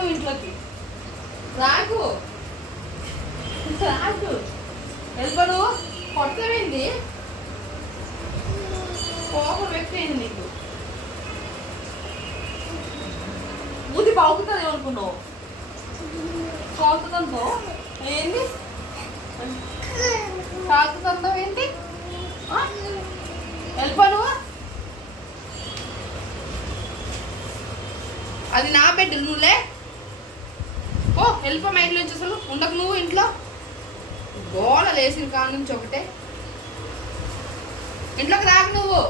రాకు ఇంట్లోకి. రాకు. రాకు. వెళ్ళబడు కొట్టమైంది కోపం వ్యక్తి నీకు. ఊది పాకుతుంది ఏమనుకున్నావు పాకుతుందో ఏంది? పాకుతుందో ఏంటి వెళ్ళిపోను అది నా బిడ్డ నువ్వులే. వెళ్ళిపో మా ఇంట్లో నుంచి అసలు ఉండకు నువ్వు ఇంట్లో. గోడ లేచిన కాడ నుంచి ఒకటే. ఇంట్లోకి రాకు నువ్వు.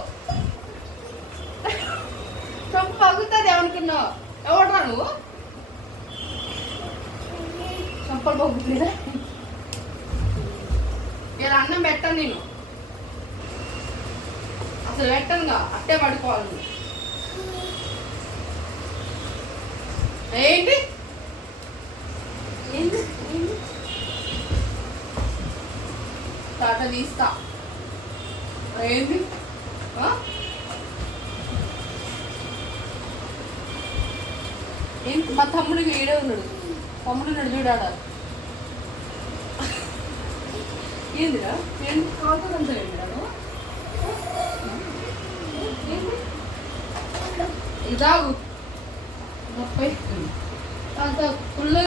చంపు పగుతుంది ఏమనుకున్నావు? ఎవడరా నువ్వు? చంపలు పగుతుందా ఇలా అన్నం పెట్టను నేను. అసలు పెట్టనుగా అట్టే పడుకోవాలి ఏంటి? తాట తీస్తా. ఏంది? ఏంటి మా తమ్ముడికి ఈడే ఉన్నాడు. తమ్ముడు ఉన్నాడు చూడాడ ఏందిరా? ఏంటి కాలుతుందంతా ఏంటిరా ఇదాగు ముప్పై. అంత ఫుల్